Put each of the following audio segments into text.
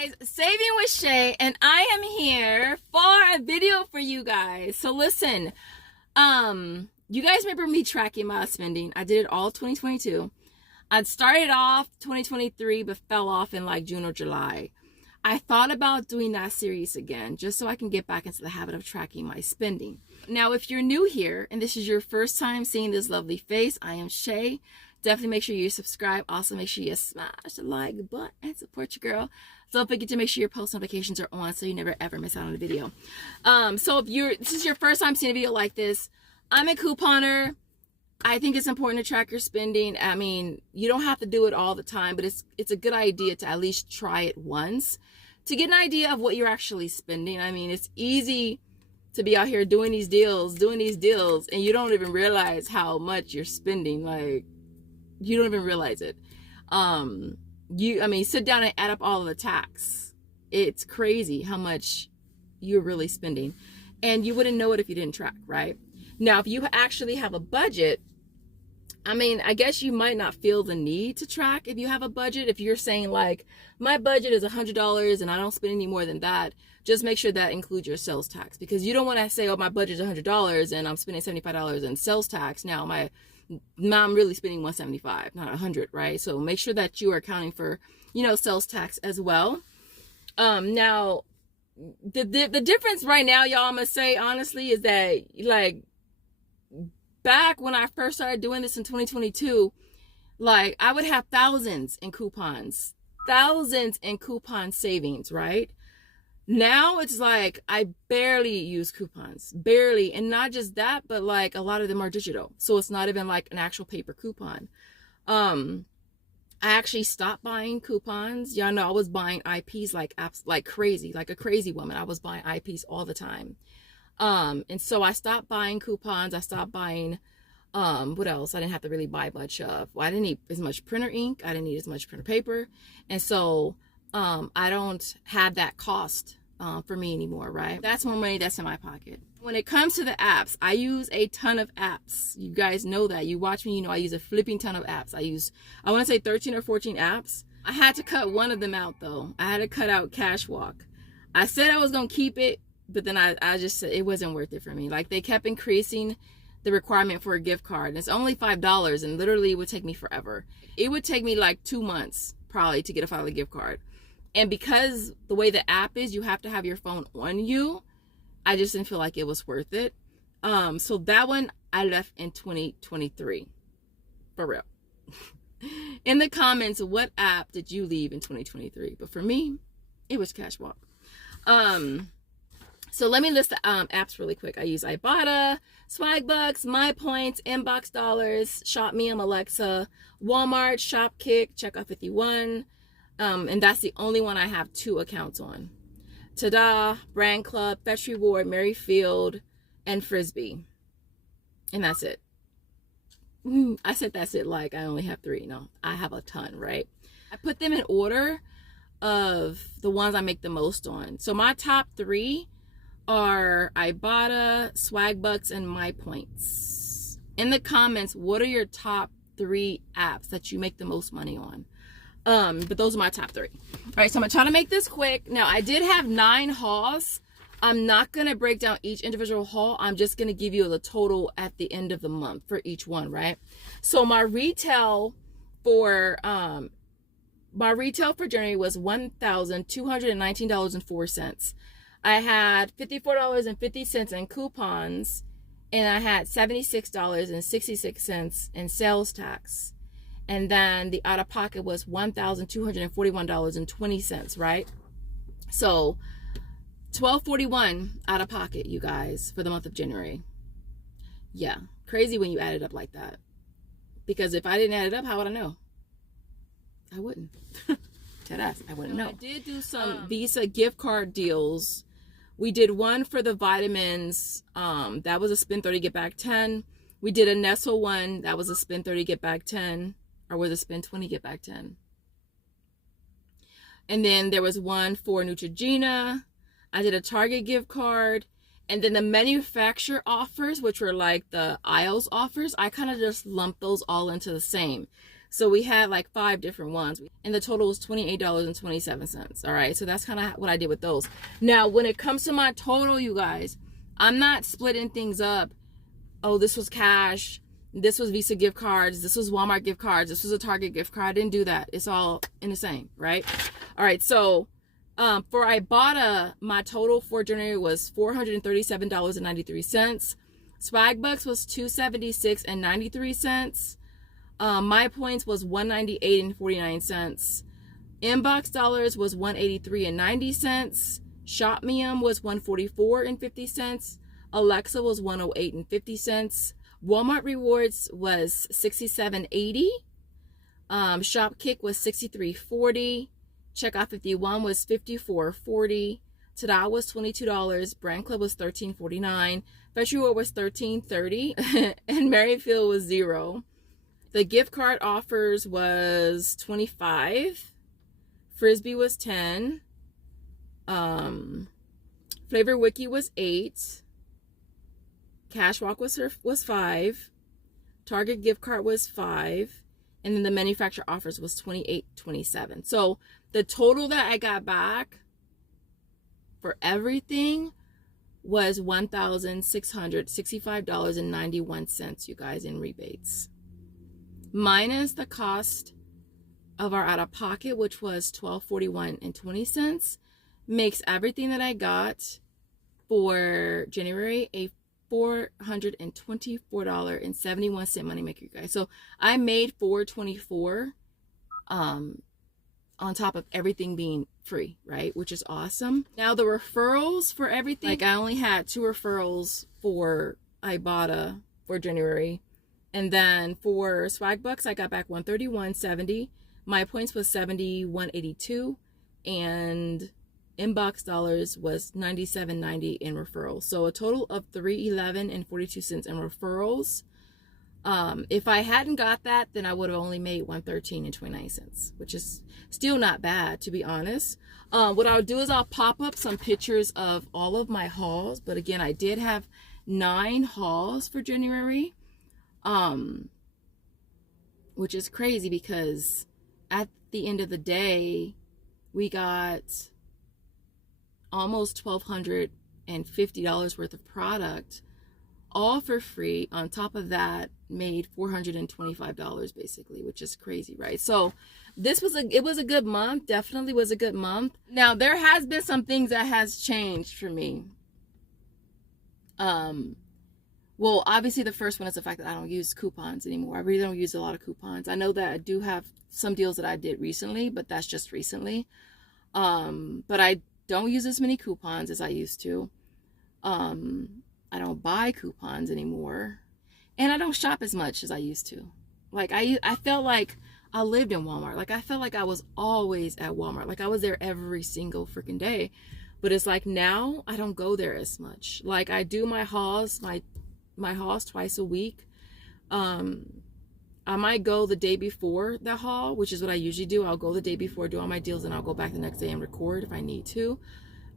guys, Saving with Shay, and I am here for a video for you guys. So listen, you guys remember me tracking my spending? I did it all 2022. I'd started off 2023 but fell off in like June or July. I thought about doing that series again just so I can get back into the habit of tracking my spending. Now, if you're new here and this is your first time seeing this lovely face, I am Shay. Definitely make sure you subscribe. Also, make sure you smash the like button and support your girl. Don't forget to make sure your post notifications are on so you never ever miss out on a video. So if this is your first time seeing a video like this, I'm a couponer. I think it's important to track your spending. I mean, you don't have to do it all the time, but it's a good idea to at least try it once to get an idea of what you're actually spending. I mean, it's easy to be out here doing these deals, and you don't even realize how much you're spending. Like, you don't even realize it. Sit down and add up all of the tax. It's crazy how much you're really spending, and you wouldn't know it if you didn't track, right? Now, if you actually have a budget, I mean, I guess you might not feel the need to track if you have a budget. If you're saying like, my budget is $100 and I don't spend any more than that, just make sure that includes your sales tax, because you don't want to say, oh, my budget is $100 and I'm spending $75 in sales tax. Now I'm really spending $175, not $100, right? So make sure that you are accounting for, sales tax as well. Now the difference right now, y'all, I'm gonna say honestly, is that like back when I first started doing this in 2022, like I would have thousands in coupon savings, right? Now it's like I barely use coupons, barely. And not just that, but like a lot of them are digital. So it's not even like an actual paper coupon. I actually stopped buying coupons. Y'all know I was buying IPs like crazy, like a crazy woman. I was buying IPs all the time. And so I stopped buying coupons. I stopped buying, what else? I didn't have to really buy much of. Well, I didn't need as much printer ink. I didn't need as much printer paper. And so, I don't have that cost, for me anymore, right? That's more money that's in my pocket. When it comes to the apps, I use a ton of apps. You guys know that. You watch me, I use a flipping ton of apps. I want to say 13 or 14 apps. I had to cut one of them out though. I had to cut out Cashwalk. I said I was going to keep it, but then I just said it wasn't worth it for me. Like, they kept increasing the requirement for a gift card. And it's only $5 and literally it would take me forever. It would take me like 2 months probably to get a $5 gift card. And because the way the app is, you have to have your phone on you, I just didn't feel like it was worth it. So that one I left in 2023. For real. In the comments, what app did you leave in 2023? But for me, it was Cashwalk. So let me list the apps really quick. I use Ibotta, Swagbucks, My Points, Inbox Dollars, Shop Me, Alexa, Walmart, Shopkick, Checkout 51. And that's the only one I have 2 accounts on. Tada, Brand Club, Fetch Reward, Merryfield, and Frisbee. And that's it. I said that's it like I only have 3. No, I have a ton, right? I put them in order of the ones I make the most on. So my top 3 are Ibotta, Swagbucks, and My Points. In the comments, what are your top 3 apps that you make the most money on? But those are my top 3. All right, so I'm gonna try to make this quick. Now, I did have 9 hauls. I'm not gonna break down each individual haul. I'm just gonna give you the total at the end of the month for each one, right? So my retail for January was $1,219.04. I had $54.50 in coupons, and I had $76.66 in sales tax. And then the out of pocket was $1,241.20, right? So $1,241 out of pocket, you guys, for the month of January. Yeah, crazy when you add it up like that. Because if I didn't add it up, how would I know? I wouldn't. Deadass, I wouldn't know. I did do some Visa gift card deals. We did one for the vitamins. That was a spend 30, get back 10. We did a Nestle one. That was a spend 30, get back 10. Or was it spend 20, get back 10? And then there was one for Neutrogena. I did a Target gift card. And then the manufacturer offers, which were like the aisles offers, I kind of just lumped those all into the same. So we had like 5 different ones, and the total was $28.27. All right, so that's kind of what I did with those. Now, when it comes to my total, you guys, I'm not splitting things up. Oh, this was cash, this was Visa gift cards, this was Walmart gift cards, this was a Target gift card. I didn't do that. It's all in the same, right? All right, so for Ibotta, my total for January was $437.93. Swagbucks was $276.93. My points was $198.49. Inbox dollars was $183.90. Shopmium was $144.50. Alexa was $108.50. Walmart rewards was $67.80. Shopkick was $63.40. Checkout 51 was $54.40. Tada was $22. Brand Club was $13.49. Fetch Reward was $13.30. And Merryfield was $0. The gift card offers was $25. Frisbee was $10. Flavor Wiki was $8. Cashwalk was $5. Target gift card was $5. And then the manufacturer offers was $28.27. So the total that I got back for everything was $1,665.91, you guys, in rebates. Minus the cost of our out-of-pocket, which was $12.41.20, makes everything that I got for January a $424.71 money maker, you guys. So I made $424 on top of everything being free, right? Which is awesome. Now the referrals for everything, like I only had 2 referrals for Ibotta for January. And then for Swagbucks, I got back $131.70. My points was $71.82. And inbox dollars was $97.90 in referrals. So a total of $311.42 in referrals. If I hadn't got that, then I would have only made $113.29, which is still not bad, to be honest. What I'll do is I'll pop up some pictures of all of my hauls. But again, I did have 9 hauls for January, which is crazy because at the end of the day, we got almost $1,250 worth of product, all for free. On top of that, made $425 basically, which is crazy, right? So it was a good month. Definitely was a good month. Now there has been some things that has changed for me. Well, obviously the first one is the fact that I don't use coupons anymore. I really don't use a lot of coupons. I know that I do have some deals that I did recently, but that's just recently. But I don't use as many coupons as I used to. I don't buy coupons anymore. And I don't shop as much as I used to. Like I felt like I lived in Walmart. Like I felt like I was always at Walmart. Like I was there every single freaking day. But it's like now I don't go there as much. Like I do my hauls, my hauls twice a week. I might go the day before the haul, which is what I usually do. I'll go the day before, do all my deals, and I'll go back the next day and record if I need to.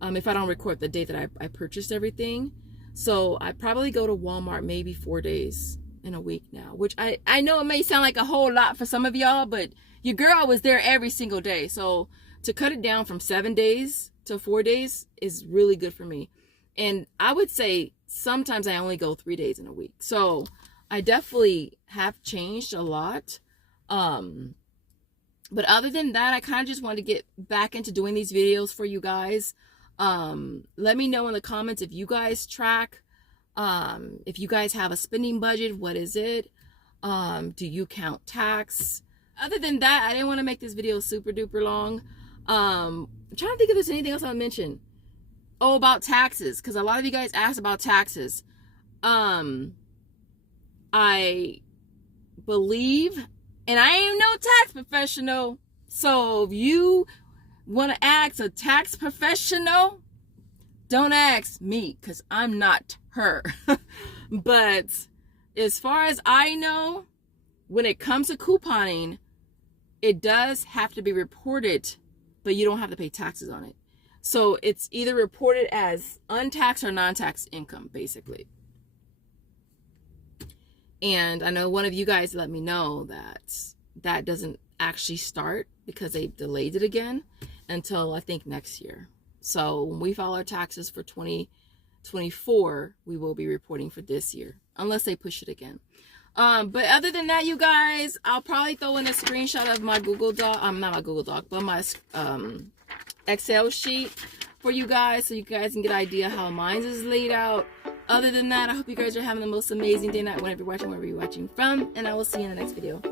If I don't record the day that I purchased everything. So I probably go to Walmart maybe 4 days in a week now, which I know it may sound like a whole lot for some of y'all, but your girl was there every single day. So to cut it down from 7 days to 4 days is really good for me. And I would say sometimes I only go 3 days in a week. So I definitely have changed a lot. But other than that, I kind of just wanted to get back into doing these videos for you guys. Let me know in the comments if you guys track, if you guys have a spending budget. What is it? Do you count tax? Other than that, I didn't want to make this video super duper long. I'm trying to think if there's anything else I'll mention. Oh, about taxes, because a lot of you guys asked about taxes. I believe, and I ain't no tax professional, so if you want to ask a tax professional, don't ask me, because I'm not her. But as far as I know, when it comes to couponing, it does have to be reported, but you don't have to pay taxes on it. So it's either reported as untaxed or non-taxed income, basically. And I know one of you guys let me know that that doesn't actually start because they delayed it again until I think next year. So when we file our taxes for 2024, we will be reporting for this year, unless they push it again. But other than that, you guys, I'll probably throw in a screenshot of my Google Doc. Not my Google Doc, but my Excel sheet for you guys, so you guys can get an idea how mine is laid out. Other than that, I hope you guys are having the most amazing day, night, whenever you're watching, wherever you're watching from, and I will see you in the next video.